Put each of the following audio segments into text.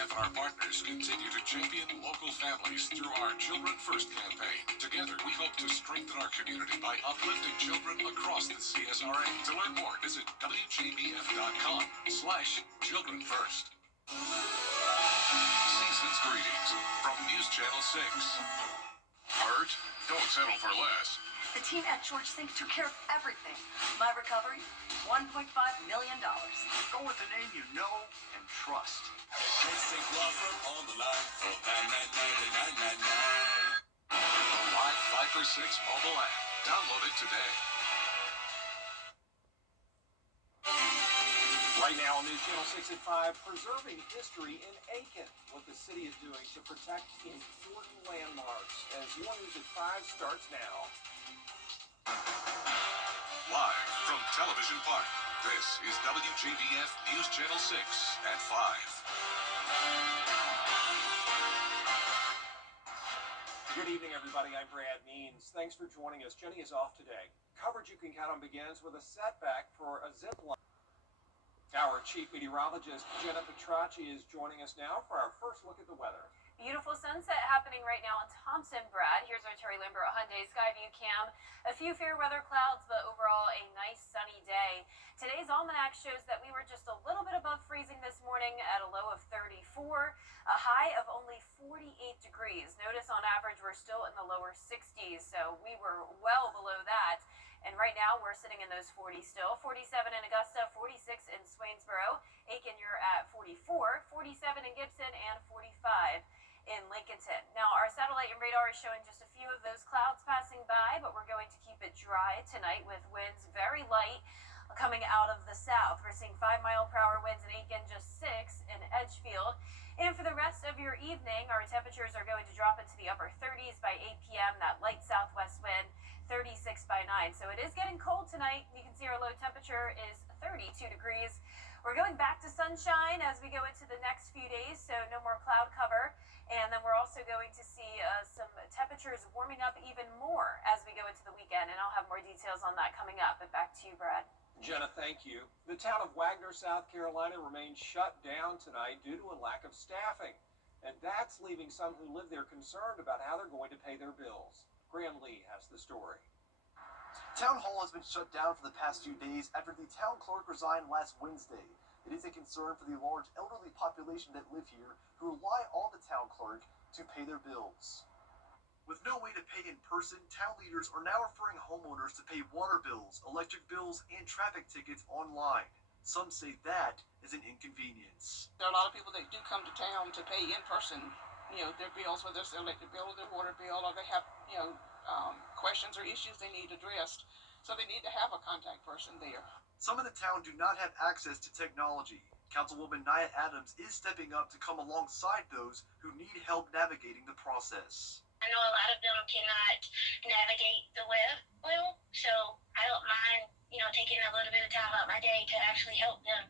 WJBF and our partners continue to champion local families through our Children First campaign. Together, we hope to strengthen our community by uplifting children across the CSRA. To learn more, visit WJBF.com/Children First. Season's greetings from News Channel 6. Hurt? Don't settle for less. The team at George Sink took care of everything. My recovery, $1.5 million. Go with the name you know and trust. Sink law firm on the line for 9999999. The Live 5 for 6 mobile app. Download it today. Right now on News Channel 6 at 5, preserving history in Aiken, what the city is doing to protect important landmarks. As your News at 5 starts now. Live from Television Park, this is WJBF News Channel 6 at 5. Good evening, everybody. I'm Brad Means. Thanks for joining us. Jenny is off today. Coverage you can count on begins with a setback for a zip line. Our chief meteorologist, Jenna Petracci, is joining us now for our first look at the weather. Beautiful sunset happening right now in Thompson, Brad. Here's our Terry Limber Hyundai Skyview cam. A few fair weather clouds, but overall a nice sunny day. Today's almanac shows that we were just a little bit above freezing this morning at a low of 34, a high of only 48 degrees. Notice on average we're still in the lower 60s, so we were well below that. And right now we're sitting in those 40s still. 47 in Augusta, 46 in Swainsboro. Aiken, you're at 44, 47 in Gibson, and 45 in Lincolnton. Now, our satellite and radar is showing just a few of those clouds passing by, but we're going to keep it dry tonight with winds very light coming out of the south. We're seeing 5-mile-per-hour winds in Aiken, just 6 in Edgefield. And for the rest of your evening, our temperatures are going to drop into the upper 30s by 8 p.m. That light southwest wind, 36 by 9. So it is getting cold tonight. You can see our low temperature is 32 degrees. We're going back to sunshine as we go into the next few days, so no more cloud cover. And then we're also going to see some temperatures warming up even more as we go into the weekend. And I'll have more details on that coming up. But back to you, Brad. Jenna, thank you. The town of Wagner, South Carolina remains shut down tonight due to a lack of staffing. And that's leaving some who live there concerned about how they're going to pay their bills. Graham Lee has the story. Town Hall has been shut down for the past few days after the town clerk resigned last Wednesday. It is a concern for the large elderly population that live here who rely on the town clerk to pay their bills. With no way to pay in person, town leaders are now referring homeowners to pay water bills, electric bills, and traffic tickets online. Some say that is an inconvenience. There are a lot of people that do come to town to pay in person, their bills, whether it's their electric bill or their water bill, or they have, questions or issues they need addressed. So they need to have a contact person there. Some in the town do not have access to technology. Councilwoman Nia Adams is stepping up to come alongside those who need help navigating the process. I know a lot of them cannot navigate the web well, so I don't mind, taking a little bit of time out my day to actually help them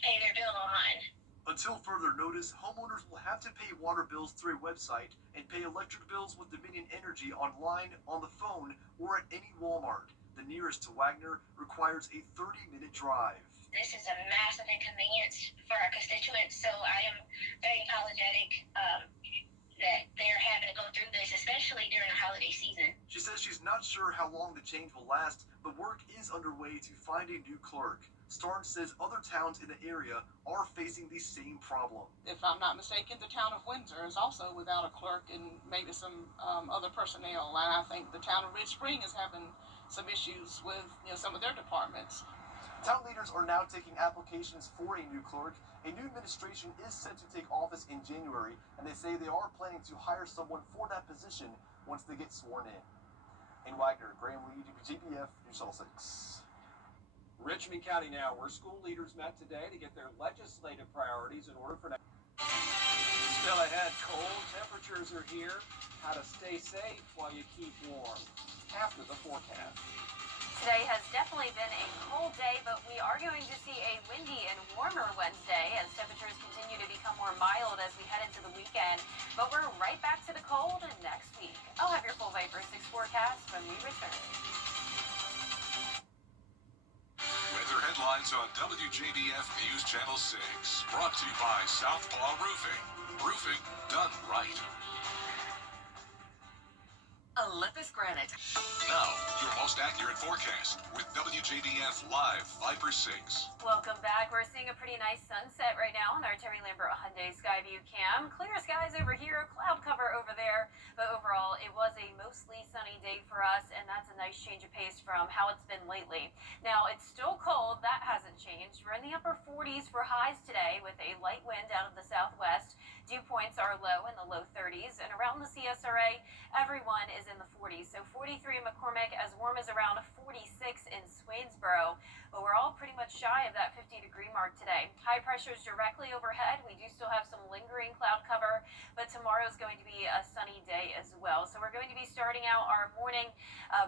pay their bill online. Until further notice, homeowners will have to pay water bills through a website and pay electric bills with Dominion Energy online, on the phone, or at any Walmart. The nearest to Wagner requires a 30-minute drive. This is a massive inconvenience for our constituents, so I am very apologetic that they're having to go through this, especially during the holiday season. She says she's not sure how long the change will last, but work is underway to find a new clerk. Starnes says other towns in the area are facing the same problem. If I'm not mistaken, the town of Windsor is also without a clerk and maybe some other personnel. And I think the town of Ridge Spring is having some issues with some of their departments. Town leaders are now taking applications for a new clerk. A new administration is set to take office in January, and they say they are planning to hire someone for that position once they get sworn in. In Wagner, Graham Lee, WJBF, News Channel 6. Richmond County now, where school leaders met today to get their legislative priorities in order for next. Still ahead, cold temperatures are here. How to stay safe while you keep warm. After the forecast. Today has definitely been a cold day, but we are going to see a windy and warmer Wednesday as temperatures continue to become more mild as we head into the weekend. But we're right back to the cold next week. I'll have your full Viper 6 forecast when we return. Weather headlines Sports on WJBF News Channel 6. Brought to you by Southpaw Roofing. Roofing done right. Olympus Granite. Now, your most accurate forecast with WJBF Live Viper 6. Welcome back. We're seeing a pretty nice sunset right now on our Terry Lambert Hyundai Skyview cam. Clear skies over here, cloud cover over there. But overall, it was a mostly sunny day for us, and that's a nice change of pace from how it's been lately. Now, it's still cold. That hasn't changed. We're in the upper 40s for highs today with a light wind out of the southwest. Dew points are low in the low 30s, and around the CSRA, everyone is in the 40s. So 43 in McCormick, as warm as around 46 in Swainsboro. But we're all pretty much shy of that 50-degree mark today. High pressure is directly overhead. We do still have some lingering cloud cover, but tomorrow is going to be a sunny day as well. So we're going to be starting out our morning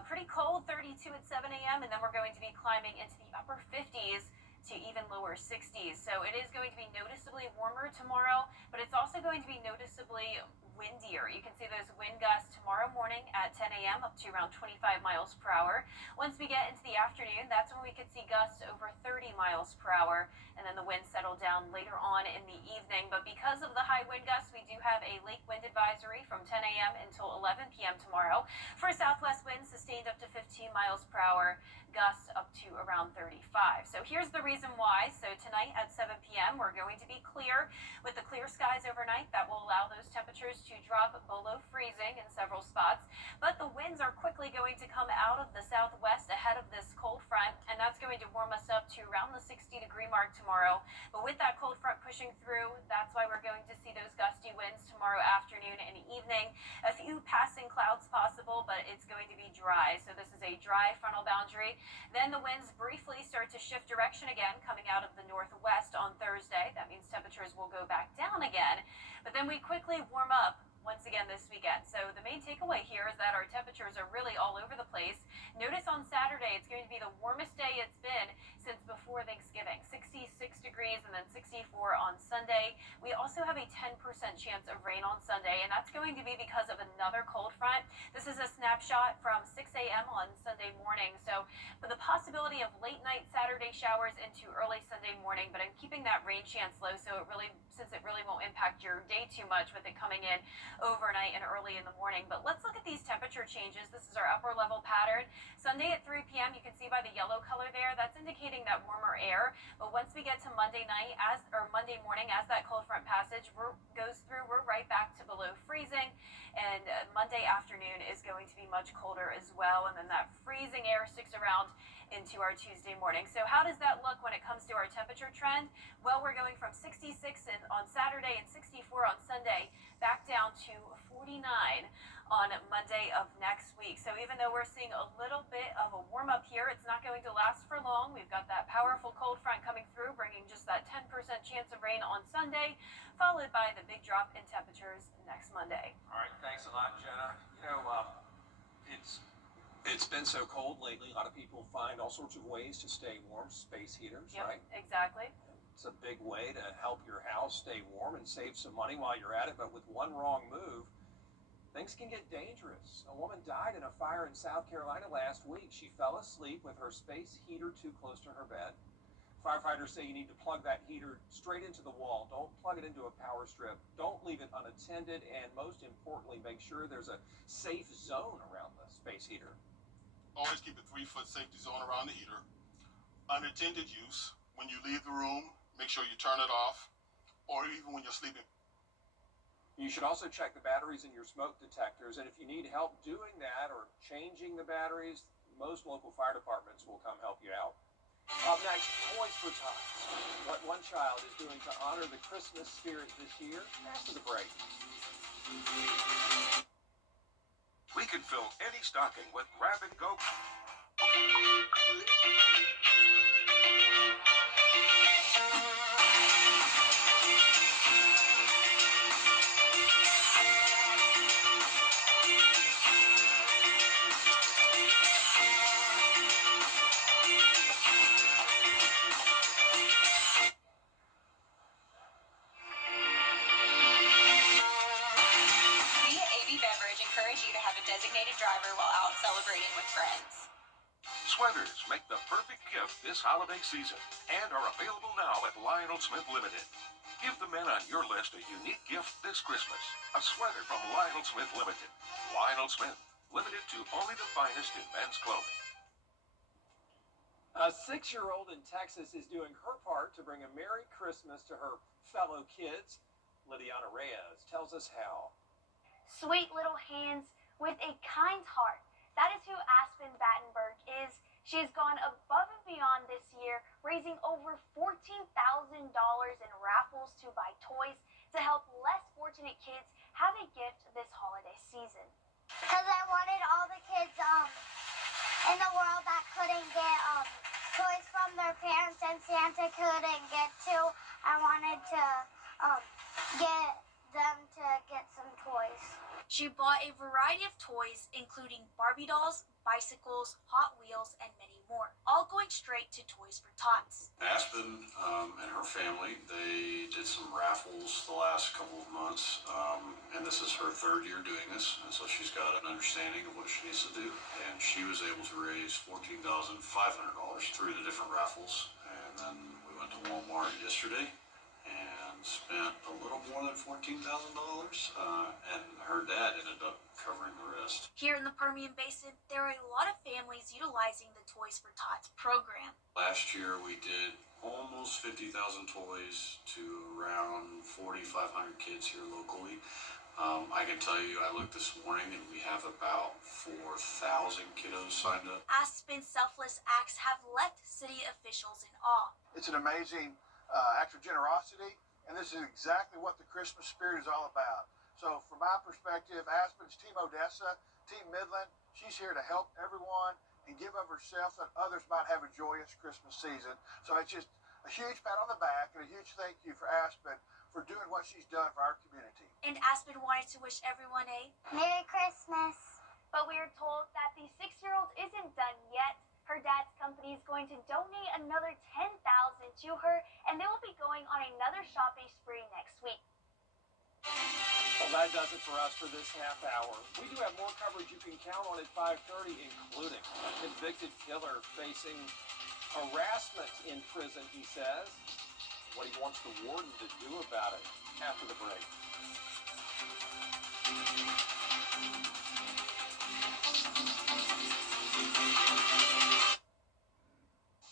pretty cold, 32 at 7 a.m., and then we're going to be climbing into the upper 50s to even lower 60s. So it is going to be noticeably warmer tomorrow, but it's also going to be noticeably windier. You can see those wind gusts tomorrow morning at 10 a.m. up to around 25 miles per hour. Once we get into the afternoon, that's when we could see gusts over 30 miles per hour, and then the winds settle down later on in the evening. But because of the high wind gusts, we do have a lake wind advisory from 10 a.m. until 11 p.m. tomorrow for southwest winds sustained up to 15 miles per hour, gusts up to around 35. So here's the reason why. So tonight at 7 p.m. we're going to be clear with the clear skies overnight. That will allow those temperatures to drop below freezing in several spots. But the winds are quickly going to come out of the southwest ahead of this cold front, and that's going to warm us up to around the 60-degree mark tomorrow. But with that cold front pushing through, that's why we're going to see those gusty winds tomorrow afternoon and evening. A few passing clouds possible, but it's going to be dry. So this is a dry frontal boundary. Then the winds briefly start to shift direction again, coming out of the northwest on Thursday. That means temperatures will go back down again. But then we quickly warm up once again this weekend. So the main takeaway here is that our temperatures are really all over the place. Notice on Saturday, it's going to be the warmest day it's been since before Thanksgiving. 66 degrees and then 64 on Sunday. We also have a 10% chance of rain on Sunday, and that's going to be because of another cold front. This is a snapshot from 6 a.m. on Sunday morning. So for the possibility of late night Saturday showers into early Sunday morning, but I'm keeping that rain chance low since it really won't impact your day too much with it coming in overnight and early in the morning. But let's look at these temperature changes. This is our upper level pattern. Sunday at 3 p.m. you can see by the yellow color there, that's indicating that warmer air. But once we get to Monday night or Monday morning, as that cold front passage goes through, we're right back to below freezing. And Monday afternoon is going to be much colder as well. And then that freezing air sticks around into our Tuesday morning. So how does that look when it comes to our temperature trend? Well, we're going from 66 on Saturday and 64 on Sunday back down to 49 on Monday of next week. So even though we're seeing a little bit of a warm up here, it's not going to last for long. We've got that powerful cold front coming through, bringing just that 10% chance of rain on Sunday, followed by the big drop in temperatures next Monday. All right, thanks a lot, Jenna. It's been so cold lately. A lot of people find all sorts of ways to stay warm. Space heaters, Yep, right? exactly. It's a big way to help your house stay warm and save some money while you're at it. But with one wrong move, things can get dangerous. A woman died in a fire in South Carolina last week. She fell asleep with her space heater too close to her bed. Firefighters say you need to plug that heater straight into the wall. Don't plug it into a power strip. Don't leave it unattended. And most importantly, make sure there's a safe zone around the space heater. Always keep a 3-foot safety zone around the heater. Unattended use, when you leave the room, make sure you turn it off, or even when you're sleeping. You should also check the batteries in your smoke detectors, and if you need help doing that or changing the batteries, most local fire departments will come help you out. Up next, Toys for Tots. What one child is doing to honor the Christmas spirit this year after the break. We can fill any stocking with Grab and Go. Beverage encourage you to have a designated driver while out celebrating with friends. Sweaters make the perfect gift this holiday season and are available now at Lionel Smith Limited. Give the men on your list a unique gift this Christmas. A sweater from Lionel Smith Limited. Lionel Smith, limited to only the finest in men's clothing. A 6-year-old in Texas is doing her part to bring a Merry Christmas to her fellow kids. Lydiana Reyes tells us how. Sweet little hands with a kind heart. That is who Aspen Battenberg is. She's gone above and beyond this year, raising over $14,000 in raffles to buy toys to help less fortunate kids have a gift this holiday season. Because I wanted all the kids in the world that couldn't get toys from their parents and Santa couldn't get to, I wanted to get them to get some toys. She bought a variety of toys, including Barbie dolls, bicycles, Hot Wheels, and many more, all going straight to Toys for Tots. Aspen and her family, they did some raffles the last couple of months, and this is her 3rd year doing this, and so she's got an understanding of what she needs to do, and she was able to raise $14,500 through the different raffles, and then we went to Walmart yesterday and spent a little more than $14,000, and her dad ended up covering the rest. Here in the Permian Basin, there are a lot of families utilizing the Toys for Tots program. Last year we did almost 50,000 toys to around 4,500 kids here locally. I can tell you, I looked this morning and we have about 4,000 kiddos signed up. Aspen's selfless acts have left city officials in awe. It's an amazing act of generosity, and this is exactly what the Christmas spirit is all about. So from my perspective, Aspen's Team Odessa, Team Midland, she's here to help everyone and give of herself that others might have a joyous Christmas season. So it's just a huge pat on the back and a huge thank you for Aspen for doing what she's done for our community. And Aspen wanted to wish everyone a Merry Christmas. But we are told that the 6-year-old isn't done yet. Her dad's company is going to donate another $10,000 to her, and they will be going on another shopping spree next week. Well, that does it for us for this half hour. We do have more coverage you can count on at 5:30, including a convicted killer facing harassment in prison, he says. What he wants the warden to do about it after the break.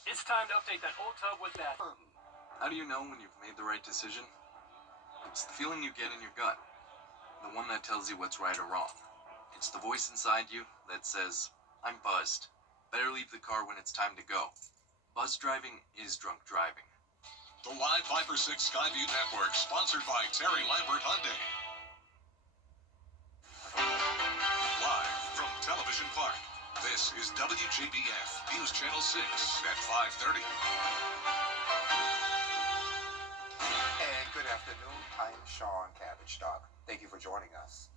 It's time to update that old tub with that. How do you know when you've made the right decision? It's the feeling you get in your gut. The one that tells you what's right or wrong. It's the voice inside you that says, I'm buzzed. Better leave the car when it's time to go. Buzz driving is drunk driving. The Live 5 for 6 Skyview Network, sponsored by Terry Lambert Hyundai. Live from Television Park, this is WJBF News Channel 6 at 5:30. And good afternoon, I'm Sean Cabbage-Stock. Thank you for joining us.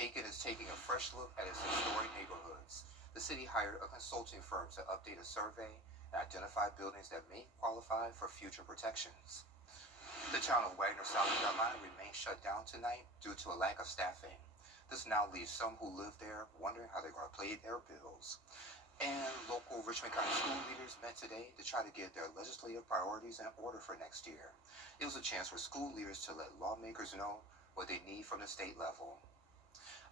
Aiken is taking a fresh look at its historic neighborhoods. The city hired a consulting firm to update a survey and identify buildings that may qualify for future protections. The town of Wagner, South Carolina remains shut down tonight due to a lack of staffing. This now leaves some who live there wondering how they're going to pay their bills. And local Richmond County school leaders met today to try to get their legislative priorities in order for next year. It was a chance for school leaders to let lawmakers know what they need from the state level.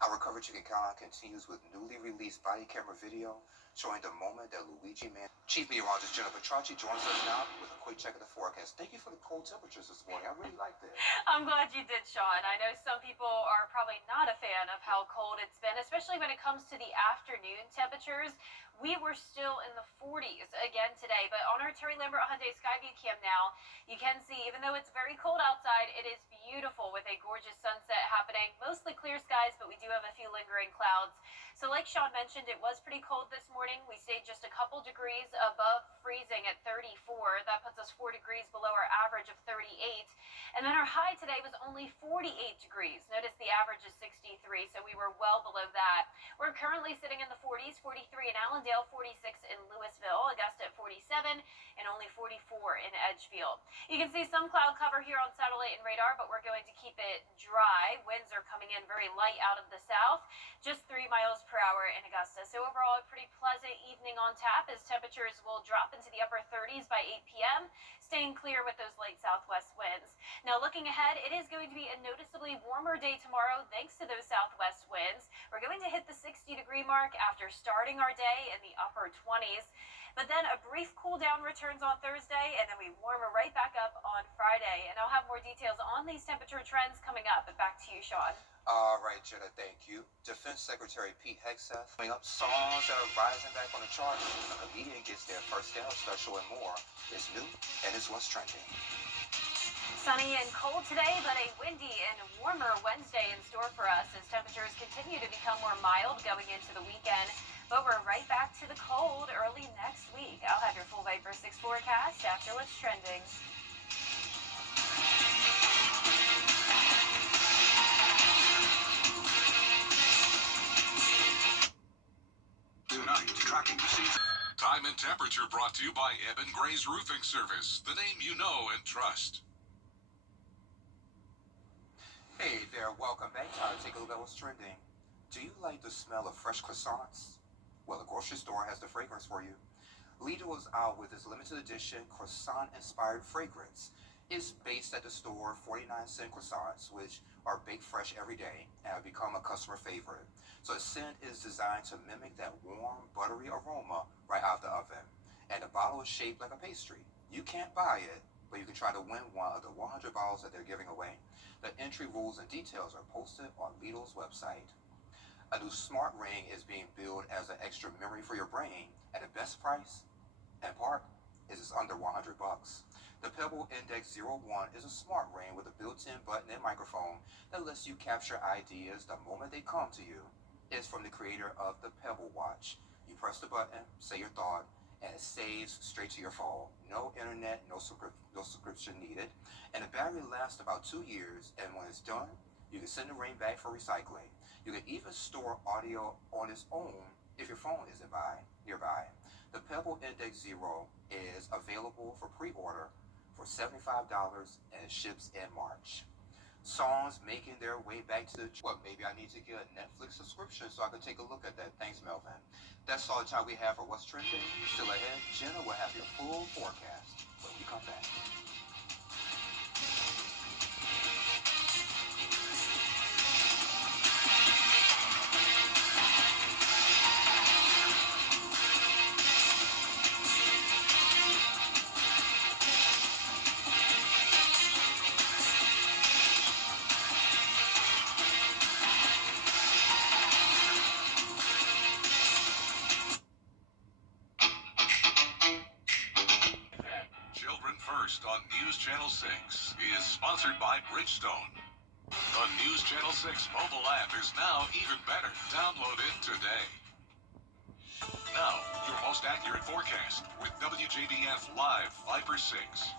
Our coverage you can count on continues with newly released body camera video showing the moment that Luigi Man. Chief Meteorologist Jenna Petracci joins us now with a quick check of the forecast. Thank you for the cold temperatures this morning. I really like that. I'm glad you did, Sean. I know some people are probably not a fan of how cold it's been, especially when it comes to the afternoon temperatures. We were still in the 40s again today, but on our Terry Lambert Hyundai Skyview cam now, you can see, even though it's very cold outside, it is beautiful with a gorgeous sunset happening. Mostly clear skies, but we do have a few lingering clouds. So like Sean mentioned, it was pretty cold this morning. We stayed just a couple degrees above freezing at 34. That puts us 4 degrees below our average of 38. And then our high today was only 48 degrees. Notice the average is 63, so we were well below that. We're currently sitting in the 40s, 43 in Allendale, 46 in Louisville, Augusta at 47, and only 44 in Edgefield. You can see some cloud cover here on satellite and radar, but we're going to keep it dry. Winds are coming in very light out of the south, just 3 miles per hour in Augusta. So overall, a pretty pleasant evening on tap as temperatures will drop into the upper 30s by 8 p.m., staying clear with those light southwest winds. Now looking ahead, it is going to be a noticeably warmer day tomorrow thanks to those southwest winds. We're going to hit the 60-degree mark after starting our day in the upper 20s. But then a brief cool down returns on Thursday, and then we warm right back up on Friday. And I'll have more details on these temperature trends coming up. But back to you, Sean. All right, Jenna, thank you. Defense Secretary Pete Hegseth coming up songs that are rising back on the charts. The media gets their first down special and more. It's new and it's what's trending. Sunny and cold today, but a windy and warmer Wednesday in store for us as temperatures continue to become more mild going into the weekend. But we're right back to the cold early next week. I'll have your full Viper 6 forecast after what's trending. Tonight, tracking the season. Time and temperature brought to you by Eben Gray's Roofing Service, the name you know and trust. Hey there, welcome back. Time to take a look at what's trending. Do you like the smell of fresh croissants? Well, the grocery store has the fragrance for you. Lidl is out with its limited edition croissant-inspired fragrance. It's based at the store 49-cent croissants, which are baked fresh every day and have become a customer favorite. So the scent is designed to mimic that warm, buttery aroma right out the oven. And the bottle is shaped like a pastry. You can't buy it, but you can try to win one of the 100 bottles that they're giving away. The entry rules and details are posted on Lidl's website. A new smart ring is being billed as an extra memory for your brain at the best price and part is it's under 100 bucks. The Pebble Index 01 is a smart ring with a built-in button and microphone that lets you capture ideas the moment they come to you. It's from the creator of the Pebble Watch. You press the button, say your thought, and it saves straight to your phone. No internet, no subscription needed, and the battery lasts about 2 years, and when it's done, you can send the ring back for recycling. You can even store audio on its own if your phone isn't nearby. The Pebble Index 0 is available for pre-order for $75 and it ships in March. Songs making their way back to the... Well, maybe I need to get a Netflix subscription so I can take a look at that. Thanks, Melvin. That's all the time we have for What's Trending. Still ahead, Jenna will have your full forecast when we come back. Children First on News Channel 6 is sponsored by Bridgestone. The News Channel 6 mobile app is now even better. Download it today. Now, your most accurate forecast with WJBF Live Viper 6.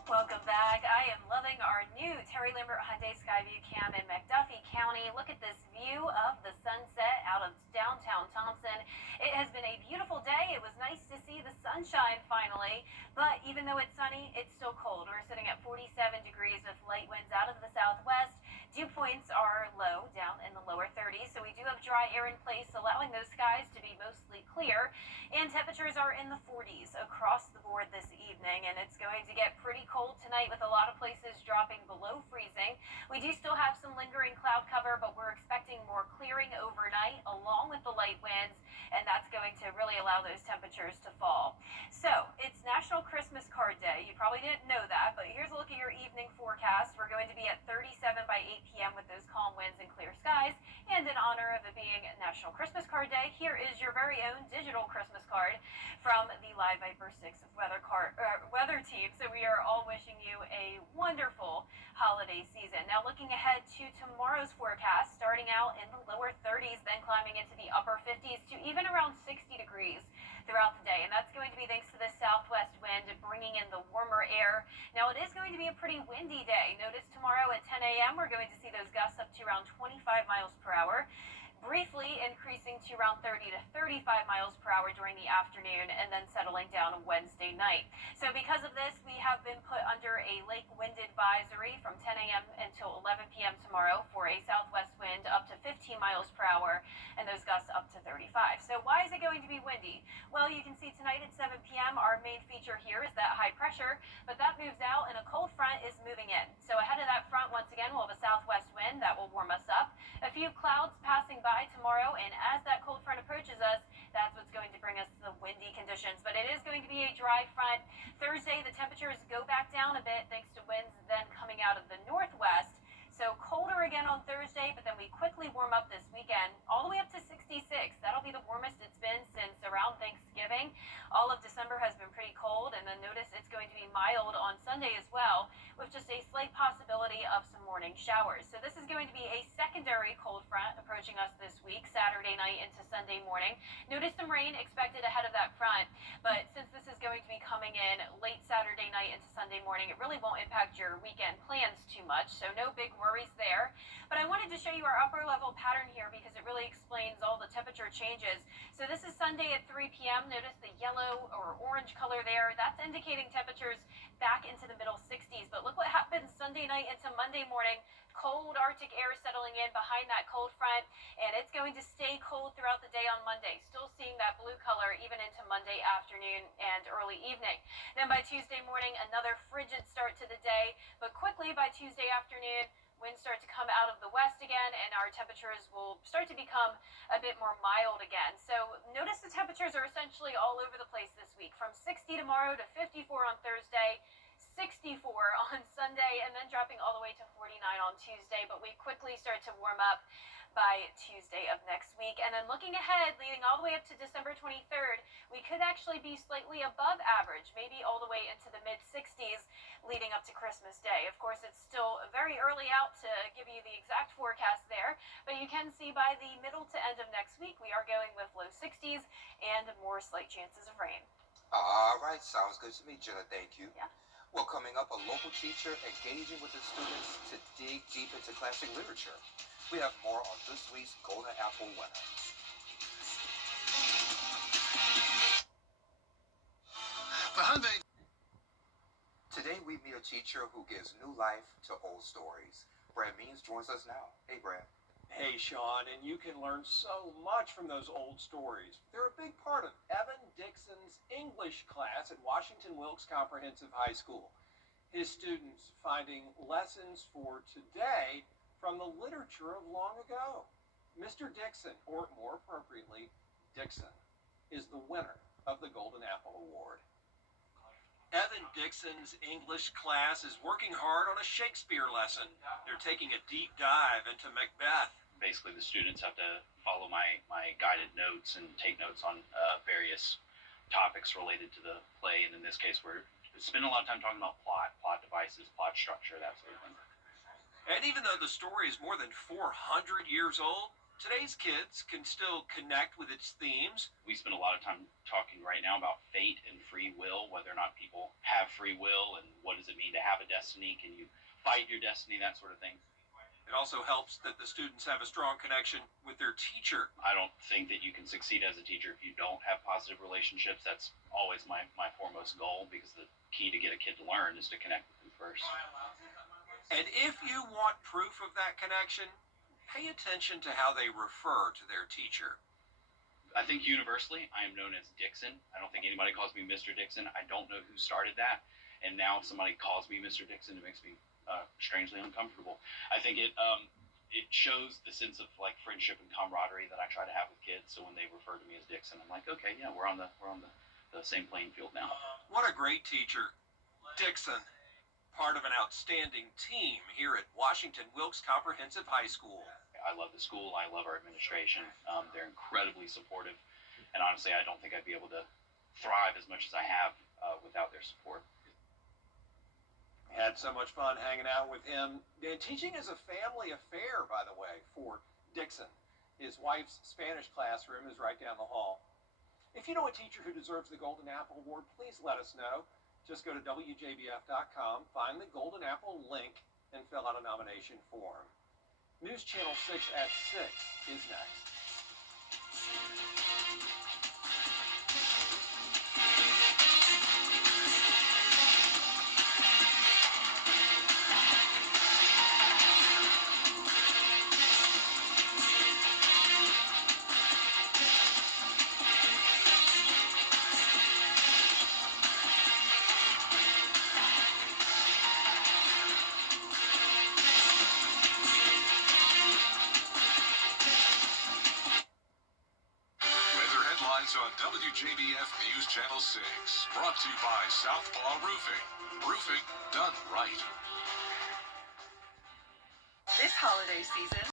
Welcome back. I am loving our new Terry Lambert Hyundai Skyview Cam in McDuffie County. Look at this view of the sunset out of downtown Thompson. It has been a beautiful day. It was nice to see the sunshine finally, but even though it's sunny, it's still cold. We're sitting at 47 degrees with light winds out of the southwest. Dew points are low, down in the lower 30s, so we do have dry air in place, allowing those skies to be mostly clear. And temperatures are in the 40s across the board this evening, and it's going to get pretty cold tonight with a lot of places dropping below freezing. We do still have some lingering cloud cover, but we're expecting more clearing overnight along with the light winds, and that's going to really allow those temperatures to fall. So it's National Christmas Card Day. You probably didn't know that, but here's a look at your evening forecast. We're going to be at 37 by 8 p.m. with those calm winds and clear skies. And in honor of it being National Christmas Card Day, here is your very own digital Christmas card from the Live Viper 6 weather team. So we are all wishing you a wonderful holiday season. Now looking ahead to tomorrow's forecast, starting out in the lower 30s, then climbing into the upper 50s to even around 60 degrees throughout the day. And that's going to be thanks to the southwest wind bringing in the warmer air. Now it is going to be a pretty windy day. Notice tomorrow at 10 a.m. we're going to see those gusts up to around 25 miles per hour. Briefly increasing to around 30 to 35 miles per hour during the afternoon and then settling down Wednesday night. So because of this, we have been put under a lake wind advisory from 10 a.m. until 11 p.m. tomorrow for a southwest wind up to 15 miles per hour and those gusts up to 35. windy. Well, you can see tonight at 7 p.m. our main feature here is that high pressure, but that moves out and a cold front is moving in. So ahead of that front, once again, we'll have a southwest wind that will warm us up. A few clouds passing by tomorrow, and as that cold front approaches us, that's what's going to bring us the windy conditions. But it is going to be a dry front. Thursday, the temperatures go back down a bit thanks to winds then coming out of the northwest. So colder again on Thursday, but then we quickly warm up this weekend, all the way up to 66. That'll be the warmest it's been since around Thanksgiving. All of December has been pretty cold, and then notice it's going to be mild on Sunday as well, with just a slight possibility of some morning showers. So this is going to be a secondary cold front approaching us this week, Saturday night into Sunday morning. Notice some rain expected ahead of that front, but since this is going to be coming in late Saturday night into Sunday morning, it really won't impact your weekend plans too much, so no big worries there. But I wanted to show you our upper level pattern here because it really explains all the temperature changes. So this is Sunday at 3 p.m. Notice the yellow or orange color there. That's indicating temperatures back into the middle 60s. But look what happens Sunday night into Monday morning. Cold Arctic air settling in behind that cold front, and it's going to stay cold throughout the day on Monday. Still seeing that blue color even into Monday afternoon and early evening. Then by Tuesday morning, another frigid start to the day, but quickly by Tuesday afternoon, winds start to come out of the west again, and our temperatures will start to become a bit more mild again. So notice the temperatures are essentially all over the place this week, from 60 tomorrow to 54 on Thursday, 64 on Sunday, and then dropping all the way to 49 on Tuesday. But we quickly start to warm up by Tuesday of next week. And then looking ahead, leading all the way up to December 23rd, we could actually be slightly above average, maybe all the way into the mid-60s leading up to Christmas Day. Of course, it's still very early out to give you the exact forecast there, but you can see by the middle to end of next week, we are going with low 60s and more slight chances of rain. All right, sounds good to me, Jenna. Thank you. Yeah. Well, coming up, a local teacher engaging with the students to dig deep into classic literature. We have more on this week's Golden Apple winner. The Hyundai. Today, we meet a teacher who gives new life to old stories. Brad Means joins us now. Hey, Brad. Hey, Sean, and you can learn so much from those old stories. They're a big part of Evan Dixon's English class at Washington Wilkes Comprehensive High School. His students finding lessons for today from the literature of long ago. Mr. Dixon, or more appropriately, Dixon, is the winner of the Golden Apple Award. Evan Dixon's English class is working hard on a Shakespeare lesson. They're taking a deep dive into Macbeth. Basically, the students have to follow my guided notes and take notes on various topics related to the play. And in this case, we're spending a lot of time talking about plot devices, plot structure, that sort of thing. And even though the story is more than 400 years old, today's kids can still connect with its themes. We spend a lot of time talking right now about fate and free will, whether or not people have free will, and what does it mean to have a destiny? Can you fight your destiny, that sort of thing. It also helps that the students have a strong connection with their teacher. I don't think that you can succeed as a teacher if you don't have positive relationships. That's always my foremost goal, because the key to get a kid to learn is to connect with them first. And if you want proof of that connection, pay attention to how they refer to their teacher. I think universally, I am known as Dixon. I don't think anybody calls me Mr. Dixon. I don't know who started that. And now if somebody calls me Mr. Dixon, it makes me strangely uncomfortable. I think it shows the sense of like friendship and camaraderie that I try to have with kids. So when they refer to me as Dixon, I'm like, okay, yeah, we're on the same playing field now. What a great teacher, Dixon. Part of an outstanding team here at Washington Wilkes Comprehensive High School. I love the school. I love our administration. They're incredibly supportive. And honestly, I don't think I'd be able to thrive as much as I have without their support. Had so much fun hanging out with him. And teaching is a family affair, by the way, for Dixon. His wife's Spanish classroom is right down the hall. If you know a teacher who deserves the Golden Apple Award, please let us know. Just go to WJBF.com, find the Golden Apple link, and fill out a nomination form. News Channel 6 at 6 is next. headlines on WJBF News Channel 6. Brought to you by Southpaw Roofing. Roofing done right. This holiday season,